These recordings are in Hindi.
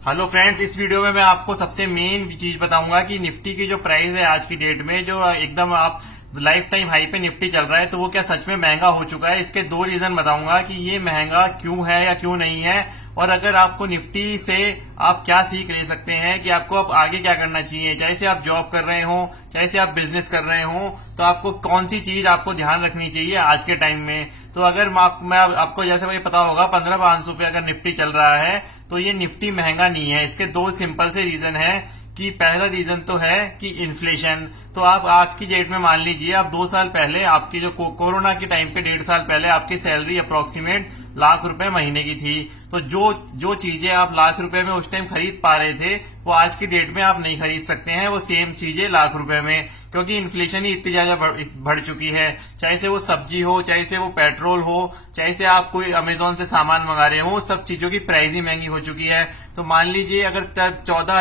हेलो फ्रेंड्स, इस वीडियो में मैं आपको सबसे मेन चीज बताऊंगा कि निफ्टी की जो प्राइस है आज की डेट में, जो एकदम आप लाइफ टाइम हाई पे निफ्टी चल रहा है, तो वो क्या सच में महंगा हो चुका है। इसके दो रीजन बताऊंगा कि ये महंगा क्यों है या क्यों नहीं है, और अगर आपको निफ्टी से आप क्या सीख ले सकते हैं कि आपको अब आगे क्या करना चाहिए। चाहे से आप जॉब कर रहे हो, चाहे से आप बिजनेस कर रहे हो, तो आपको कौन सी चीज आपको ध्यान रखनी चाहिए आज के टाइम में। तो अगर मैं आपको जैसे भाई पता होगा 15,500 पे अगर निफ्टी चल रहा है तो ये निफ्टी महंगा नहीं है। इसके दो सिंपल से रीजन है कि पहला रीजन तो है कि इन्फ्लेशन। तो आप आज की डेट में मान लीजिए, आप 2 साल पहले आपकी जो कोरोना के टाइम पे 1.5 साल पहले आपकी सैलरी अप्रोक्सीमेट लाख रुपए महीने की थी। तो जो चीजें आप लाख रुपए में उस टाइम खरीद पा रहे थे, वो आज की डेट में आप नहीं खरीद सकते हैं वो सेम चीजें लाख रुपए में, क्योंकि इन्फ्लेशन ही इतनी ज्यादा बढ़ चुकी है। चाहे से वो सब्जी हो, चाहे से वो पेट्रोल हो, चाहे से आप कोई अमेजोन से सामान मंगा रहे हो, सब चीजों की प्राइस ही महंगी हो चुकी है। तो मान लीजिए अगर 13-14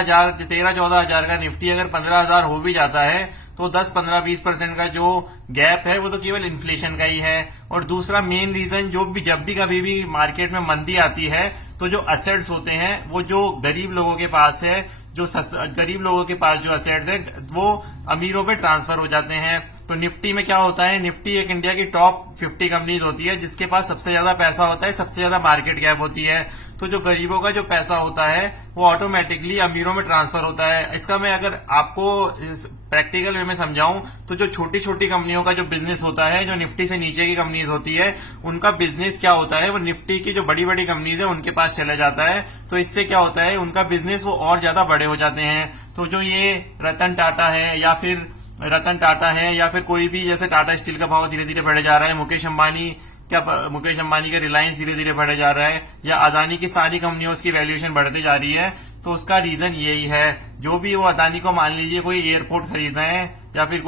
हजार का निफ्टी अगर 15,000 हो भी जाता है, तो 10-15-20% का जो गैप है वो तो केवल इन्फ्लेशन का ही है। और दूसरा मेन रीजन, जब भी कभी भी मार्केट में मंदी आती है, तो जो असेट्स होते हैं वो जो गरीब लोगों के पास है, गरीब लोगों के पास जो असेट्स है वो अमीरों पे ट्रांसफर हो जाते हैं। तो निफ्टी में क्या होता है, निफ्टी एक इंडिया की टॉप 50 कंपनीज होती है जिसके पास सबसे ज्यादा पैसा होता है, सबसे ज्यादा मार्केट कैप होती है। तो जो गरीबों का जो पैसा होता है वो ऑटोमेटिकली अमीरों में ट्रांसफर होता है। इसका मैं अगर आपको प्रैक्टिकल वे में समझाऊं, तो जो छोटी छोटी कंपनियों का जो बिजनेस होता है, जो निफ्टी से नीचे की कंपनीज होती है, उनका बिजनेस क्या होता है, वो निफ्टी की जो बड़ी बड़ी कंपनीज है उनके पास चला जाता है। तो इससे क्या होता है, उनका बिजनेस वो और ज्यादा बड़े हो जाते हैं। तो जो ये रतन टाटा है या फिर कोई भी, जैसे टाटा स्टील का भाव धीरे धीरे बढ़े जा रहा है, मुकेश अंबानी का रिलायंस धीरे धीरे बढ़े जा रहा है, या अदानी की सारी कंपनियों की वैल्यूएशन बढ़ती जा रही है, तो उसका रीजन यही है। जो भी वो अदानी को मान लीजिए कोई एयरपोर्ट खरीदना है या फिर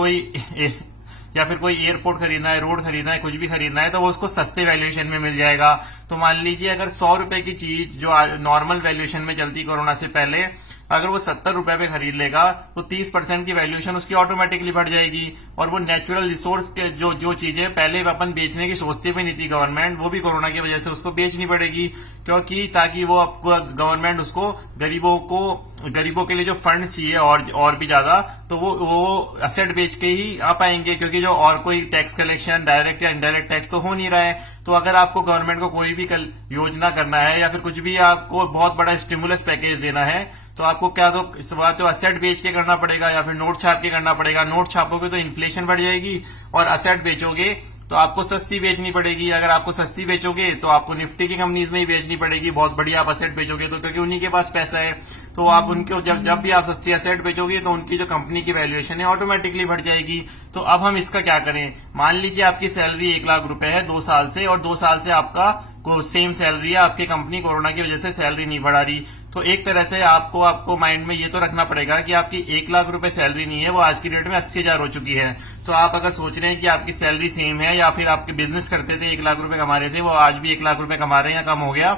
कोई एयरपोर्ट खरीदना है, रोड खरीदना है, कुछ भी खरीदना है, तो वो उसको सस्ते वैल्यूएशन में मिल जाएगा। तो मान लीजिए अगर 100 रुपए की चीज जो नॉर्मल वैल्यूएशन में चलती कोरोना से पहले, अगर वो 70 रुपए पे खरीद लेगा, तो 30% की वैल्यूएशन उसकी ऑटोमेटिकली बढ़ जाएगी। और वो नेचुरल रिसोर्स के जो चीजें पहले अपन बेचने की सोचती भी नहीं थी गवर्नमेंट, वो भी कोरोना की वजह से उसको बेचनी पड़ेगी, क्योंकि ताकि वो गवर्नमेंट उसको गरीबों के लिए जो फंड चाहिए और भी ज्यादा, तो वो असेट बेच के ही आ पाएंगे, क्योंकि जो और कोई टैक्स कलेक्शन डायरेक्ट या इनडायरेक्ट टैक्स तो हो नहीं रहा है। तो अगर आपको गवर्नमेंट को कोई भी योजना करना है या फिर कुछ भी आपको बहुत बड़ा स्टिमुलस पैकेज देना है, तो आपको क्या तो असेट बेच के करना पड़ेगा या फिर नोट छाप के करना पड़ेगा। नोट छापोगे तो इन्फ्लेशन बढ़ जाएगी, और असेट बेचोगे तो आपको सस्ती बेचनी पड़ेगी। अगर आपको सस्ती बेचोगे तो आपको निफ्टी की कंपनीज में ही बेचनी पड़ेगी, बहुत बढ़िया आप असेट बेचोगे तो, क्योंकि उन्हीं के पास पैसा है। तो आप उनको जब भी आप सस्ती असेट बेचोगे तो उनकी जो कंपनी की वैल्यूएशन है ऑटोमेटिकली बढ़ जाएगी। तो अब हम इसका क्या करें। मान लीजिए आपकी सैलरी 1 लाख रुपए है 2 साल से, और 2 साल से आपका सेम सैलरी है, आपकी कंपनी कोरोना की वजह से सैलरी नहीं बढ़ा रही। तो एक तरह से आपको माइंड में ये तो रखना पड़ेगा कि आपकी 1 लाख रुपए सैलरी नहीं है, वो आज की डेट में 80,000 हो चुकी है। तो आप अगर सोच रहे हैं कि आपकी सैलरी सेम है, या फिर आपके बिजनेस करते थे 1 लाख रुपए कमा रहे थे, वो आज भी 1 लाख रुपए कमा रहे हैं या कम हो गया,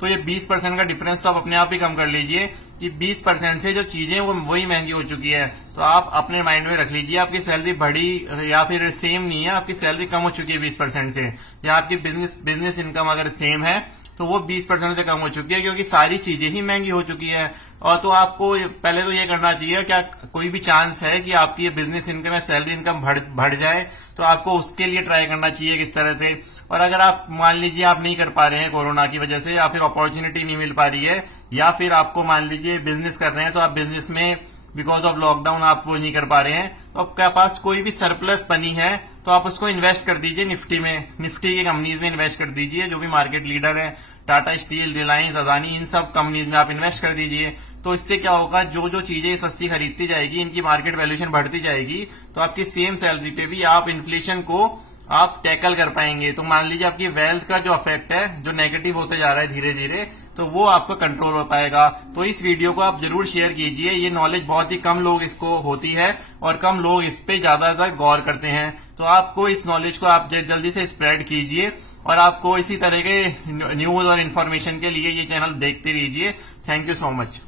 तो ये 20% का डिफरेंस तो आप अपने आप ही कम कर लीजिए कि 20% से जो चीजें वो वही महंगी हो चुकी है। तो आप अपने माइंड में रख लीजिए, आपकी सैलरी बढ़ी या फिर सेम नहीं है, आपकी सैलरी कम हो चुकी है 20% से, या आपकी बिजनेस इनकम अगर सेम है तो वो 20% से कम हो चुकी है, क्योंकि सारी चीजें ही महंगी हो चुकी है। और तो आपको पहले तो ये करना चाहिए, क्या कोई भी चांस है कि आपकी ये बिजनेस इनकम या सैलरी इनकम बढ़ जाए, तो आपको उसके लिए ट्राई करना चाहिए किस तरह से। और अगर आप मान लीजिए आप नहीं कर पा रहे हैं कोरोना की वजह से, या फिर अपॉर्चुनिटी नहीं मिल पा रही है, या फिर आपको मान लीजिए बिजनेस कर रहे हैं तो आप बिजनेस में बिकॉज ऑफ लॉकडाउन आप वो नहीं कर पा रहे हैं, तो आपके पास कोई भी सरप्लस बनी है तो आप उसको इन्वेस्ट कर दीजिए निफ्टी में, निफ्टी की कंपनीज में इन्वेस्ट कर दीजिए, जो भी मार्केट लीडर है, टाटा स्टील, रिलायंस, अदानी, इन सब कंपनीज में आप इन्वेस्ट कर दीजिए। तो इससे क्या होगा, जो चीजें सस्ती खरीदती जाएगी, इनकी मार्केट वैल्यूएशन बढ़ती जाएगी, तो आपकी सेम सैलरी पे भी आप इन्फ्लेशन को आप टैकल कर पाएंगे। तो मान लीजिए आपकी वेल्थ का जो इफेक्ट है, जो नेगेटिव होते जा रहा है धीरे धीरे, तो वो आपको कंट्रोल हो पाएगा। तो इस वीडियो को आप जरूर शेयर कीजिए, ये नॉलेज बहुत ही कम लोग इसको होती है और कम लोग इस पे ज्यादातर गौर करते हैं। तो आपको इस नॉलेज को आप जल्दी से स्प्रेड कीजिए, और आपको इसी तरह के न्यूज और इन्फॉर्मेशन के लिए ये चैनल देखते रहिए। Thank you so much.